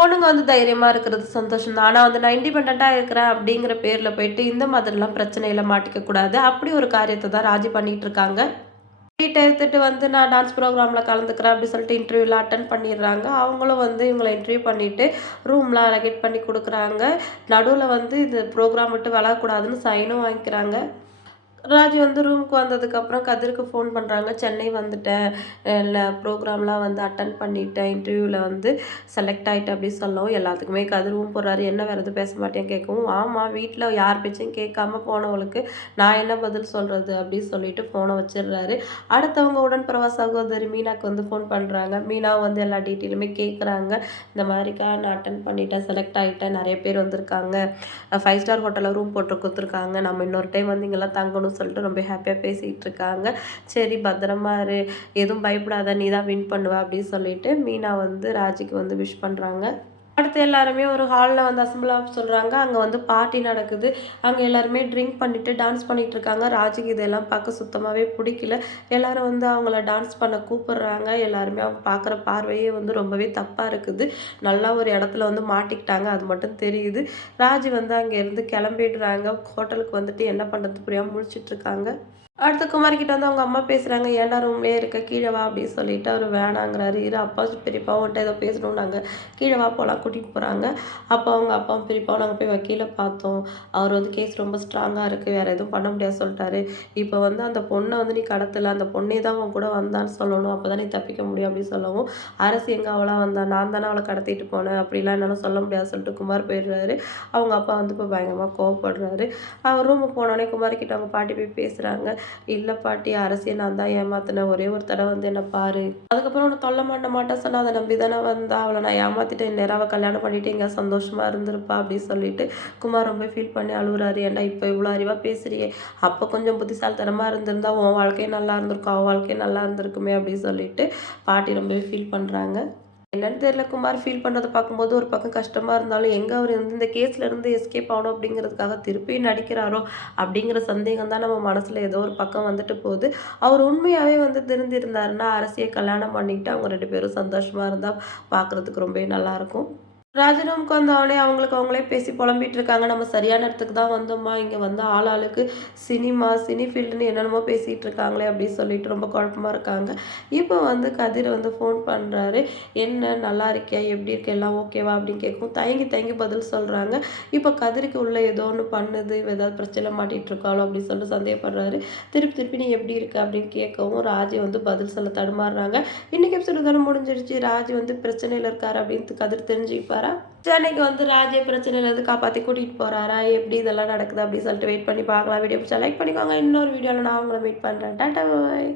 பொண்ணுங்க வந்து தைரியமாக இருக்கிறது சந்தோஷம் தான். ஆனால் வந்து நான் இண்டிபெண்ட்டாக இருக்கிறேன் அப்படிங்கிற பேரில் போயிட்டு இந்த மாதிரிலாம் பிரச்சனையில் மாட்டிக்க கூடாது. அப்படி ஒரு காரியத்தை தான் ராஜி பண்ணிகிட்டு இருக்காங்க. வீட்டை எடுத்துட்டு வந்து நான் டான்ஸ் ப்ரோக்ராமில் கலந்துக்கிறேன் அப்படி சொல்லிட்டு இன்டர்வியூலாம் அட்டன் பண்ணிடுறாங்க. அவங்களும் வந்து இவங்களை இன்டர்வியூ பண்ணிவிட்டு ரூம்லாம் அலகேட் பண்ணி கொடுக்குறாங்க. நடுவில் வந்து இந்த ப்ரோக்ராம் விட்டு விளாடக்கூடாதுன்னு சைனும் வாங்கிக்கிறாங்க. ராஜி வந்து ரூமுக்கு வந்ததுக்கப்புறம் கதிருக்கு ஃபோன் பண்ணுறாங்க சென்னை வந்துட்டேன். இல்லை ப்ரோக்ராம்லாம் வந்து அட்டன் பண்ணிட்டேன். இன்டர்வியூவில் வந்து செலக்ட் ஆகிட்டேன் அப்படி சொல்லவும் எல்லாத்துக்குமே கதிரும் போகிறாரு போடுறாரு என்ன வேறு எதுவும் பேச மாட்டேன் கேட்கவும் ஆமாம் வீட்டில் யார் பேச்சையும் கேட்காம போனவளுக்கு நான் என்ன பதில் சொல்கிறது அப்படின்னு சொல்லிட்டு ஃபோனை வச்சிடுறாரு. அடுத்தவங்க உடன்பிறவா சகோதரி மீனாக்கு வந்து ஃபோன் பண்ணுறாங்க மீனா வந்து எல்லா டீட்டெயிலுமே கேட்குறாங்க இந்த மாதிரிக்கா நான் அட்டன் பண்ணிட்டேன் செலக்ட் ஆகிட்டேன் நிறைய பேர் வந்திருக்காங்க. ஃபைவ் ஸ்டார் ஹோட்டலில் ரூம் போட்டு கொடுத்துருக்காங்க. நம்ம இன்னொரு டைம் வந்து இங்கெல்லாம் தங்கணும். அப்படின்னு சொல்லிட்டு ரொம்ப ஹாப்பியாக பேசிகிட்டு இருக்காங்க சரி பத்திரமா இரு. எதுவும் பயப்படாத நீ தான் வின் பண்ணுவ அப்படின்னு சொல்லிட்டு மீனா வந்து ராஜிக்கு வந்து விஷ் பண்ணுறாங்க அடுத்து எல்லாருமே ஒரு ஹாலில் வந்து அசம்பிள் ஆஃப் சொல்கிறாங்க அங்கே வந்து பார்ட்டி நடக்குது. அங்கே எல்லாருமே ட்ரிங்க் பண்ணிட்டு டான்ஸ் பண்ணிட்டு இருக்காங்க. ராஜுக்கு இதெல்லாம் பார்க்க சுத்தமாகவே பிடிக்கல. எல்லாரும் வந்து அவங்கள டான்ஸ் பண்ண கூப்பிடுறாங்க. எல்லாருமே அவங்க பார்க்குற பார்வையே வந்து ரொம்பவே தப்பாக இருக்குது. நல்லா ஒரு இடத்துல வந்து மாட்டிக்கிட்டாங்க. அது மட்டும் தெரியுது. ராஜி வந்து அங்கேருந்து கிளம்பிடுறாங்க. ஹோட்டலுக்கு வந்துட்டு என்ன பண்ணுறது புரியாமல் முடிச்சிட்ருக்காங்க அடுத்து குமார்கிட்ட வந்து அவங்க அம்மா பேசுகிறாங்க ஏன்டா ரூம்லேயே இருக்க? கீழே வா அப்படின்னு சொல்லிட்டு அவர் வேணாங்கிறாரு. இரு அப்பா பெரியப்பா உன்ட்ட ஏதோ பேசணும் நாங்கள் கீழே வா போகலாம் கூட்டிகிட்டு போகிறாங்க அப்போ அவங்க அப்பாவும் பெரியப்பாவும் நாங்கள் போய் வக்கீலை பார்த்தோம். அவர் வந்து கேஸ் ரொம்ப ஸ்ட்ராங்காக இருக்குது வேறு எதுவும் பண்ண முடியாது சொல்லிட்டாரு. இப்போ வந்து அந்த பொண்ணை வந்து நீ கடத்தல அந்த பொண்ணே தான் அவன் கூட வந்தான்னு சொல்லணும். அப்போ தான் நீ தப்பிக்க முடியும் அப்படின்னு சொல்லவும் அரசு எங்கே அவளாக வந்தா? நான் தானே அவளை கடத்திட்டு போனேன். அப்படிலாம் என்னால் சொல்ல முடியாது சொல்லிட்டு குமார் போயிடுறாரு. அவங்க அப்பா வந்து இப்போ பயங்கரமாக கோவப்படுறாரு. அவர் ரூமுக்கு போனோடனே குமார்கிட்ட அவங்க பாட்டி போய் பேசுகிறாங்க இல்லை பாட்டி அரசியை நான் தான் ஏமாத்தினேன். ஒரே ஒரு தடவை வந்து என்ன பாரு. அதுக்கப்புறம் உன்னை தொல்ல மாட்ட மாட்டேன் சொன்னால் அதை நம்பி தானே வந்தா? அவளை நான் ஏமாத்திட்டேன். நேரம் அவள் கல்யாணம் பண்ணிட்டு இங்கே சந்தோஷமா இருந்திருப்பா அப்படின்னு சொல்லிட்டு குமார் ரொம்ப ஃபீல் பண்ணி அழுகுறாரு ஏன்டா இப்போ இவ்வளோ அறிவாக பேசுறியே? அப்போ கொஞ்சம் புத்திசாலித்தனமா இருந்திருந்தா உன் வாழ்க்கையும் நல்லா இருந்திருக்கும். அவள் வாழ்க்கையும் நல்லா இருந்திருக்குமே அப்படின்னு சொல்லிட்டு பாட்டி ரொம்பவே ஃபீல் பண்ணுறாங்க என்னன்னு தெரியல குமார். ஃபீல் பண்ணுறதை பார்க்கும்போது ஒரு பக்கம் கஷ்டமாக இருந்தாலும் எங்கே அவர் வந்து இந்த கேஸில் இருந்து எஸ்கேப் ஆகணும் அப்படிங்கிறதுக்காக திருப்பி நடிக்கிறாரோ அப்படிங்கிற சந்தேகம் தான் நம்ம மனசில் ஏதோ ஒரு பக்கம் வந்துட்டு போகுது. அவர் உண்மையாகவே வந்து திருந்திருந்தாருன்னா அரசியை கல்யாணம் பண்ணிக்கிட்டு அவங்க ரெண்டு பேரும் சந்தோஷமாக இருந்தால் பார்க்குறதுக்கு ரொம்பவே நல்லாயிருக்கும் ராஜரூமுக்கு வந்தவொடனே அவங்களுக்கு அவங்களே பேசி புலம்பிட்டு இருக்காங்க. நம்ம சரியான இடத்துக்கு தான் வந்தோம்மா இங்கே வந்து ஆள் ஆளுக்கு சினிமா சினி ஃபீல்டுன்னு என்னென்னமோ பேசிகிட்டு இருக்காங்களே அப்படின்னு சொல்லிட்டு ரொம்ப குழப்பமா இருக்காங்க. இப்போ வந்து கதிர் வந்து ஃபோன் பண்ணுறாரு என்ன நல்லா இருக்கியா? எப்படி இருக்க? எல்லாம் ஓகேவா அப்படின்னு கேட்கும் தயங்கி தயங்கி பதில் சொல்கிறாங்க இப்போ கதிருக்கு உள்ள ஏதோ ஒன்று பண்ணுது. ஏதாவது பிரச்சனை மாட்டிகிட்டு இருக்காளோ? அப்படின்னு சொல்லிட்டு சந்தேகப்படுறாரு. திருப்பி திருப்பி நீ எப்படி இருக்க? அப்படின்னு கேட்கவும் ராஜி வந்து பதில் சொல்ல தடுமாறுறாங்க. இன்றைக்கி எபிசோடு தானே முடிஞ்சிருச்சு. ராஜி வந்து பிரச்சனையில் இருக்கார் அப்படின்னு கதிர் தெரிஞ்சுப்பார். சென்னைக்கு வந்து ராஜ்ய பிரச்சனையிலேருந்து காப்பாற்றி கூட்டிகிட்டு போகிறாரா எப்படி இதெல்லாம் நடக்குது அப்படின்னு சொல்லிட்டு வெயிட் பண்ணி பார்க்கலாம். வீடியோ பிடிச்சா லைக் பண்ணிக்கோங்க. இன்னொரு வீடியோவில் நான் உங்களை மீட் பண்ணுறேன் டாட்டா பாய்